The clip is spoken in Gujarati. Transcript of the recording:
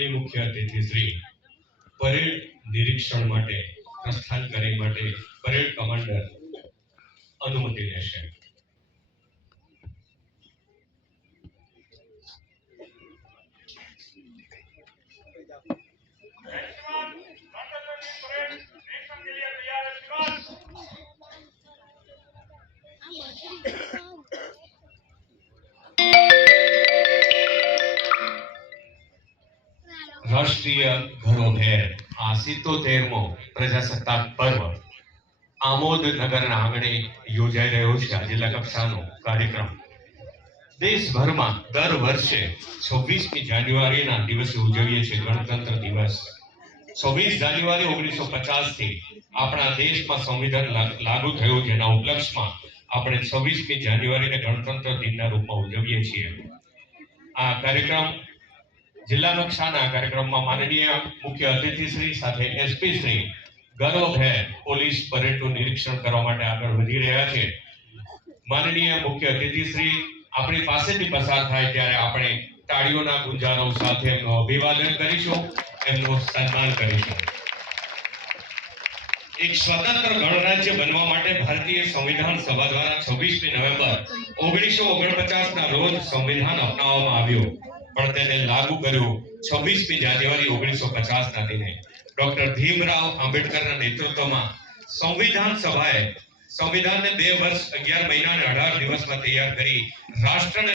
માનનીય મુખ્ય અતિથિ શ્રી પરેડ નિરીક્ષણ માટે પ્રસ્થાન કરી માટે પરેડ કમાન્ડર અનુમતિ લેશે. રાષ્ટ્રીય ધરોહર આ 77મો પ્રજાસત્તાક પર્વ આમોદ નગરના આંગણે યોજાઈ રહ્યો છે. આ જિલ્લા કક્ષાનો કાર્યક્રમ દેશભરમાં દર વર્ષે 26મી જાન્યુઆરીના દિવસે ઉજવીએ છીએ ગણતંત્ર દિવસ. 26 જાન્યુઆરી 1950 થી આપણા દેશમાં સંવિધાન લાગુ થયું, જેના ઉપલક્ષમાં આપણે 26મી જાન્યુઆરીને ગણતંત્ર દિનના રૂપમાં ઉજવીએ છીએ. આ કાર્યક્રમ જિલ્લા કક્ષાના કાર્યક્રમમાં માનનીય મુખ્ય અતિથિ શ્રી સાથે એસપી શ્રી ગર્વભેર પોલીસ પરેડનું નિરીક્ષણ કરવા માટે આગળ વધી રહ્યા છે. માનનીય મુખ્ય અતિથિ શ્રી આપણી પાસેથી પસાર થાય ત્યારે આપણે તાળીઓના ગુંજારવ સાથે એમનું અભિવાદન કરીશું, એમનું સન્માન કરીશું. એક સ્વતંત્ર ગણરાજ્ય બનવા માટે ભારતીય સંવિધાન સભા દ્વારા 26મી નવેમ્બર 1949ના રોજ સંવિધાન અપનાવવામાં આવ્યું, પણ તેને લાગુ કર્યું 26મી જાન્યુઆરી 1950ના દિને. ડોક્ટર ભીમરાવ આંબેડકરના નેતૃત્વમાં સંવિધાન સભાએ સંવિધાનને 2 વર્ષ 11 મહિના અને 18 દિવસમાં તૈયાર કરી રાષ્ટ્રને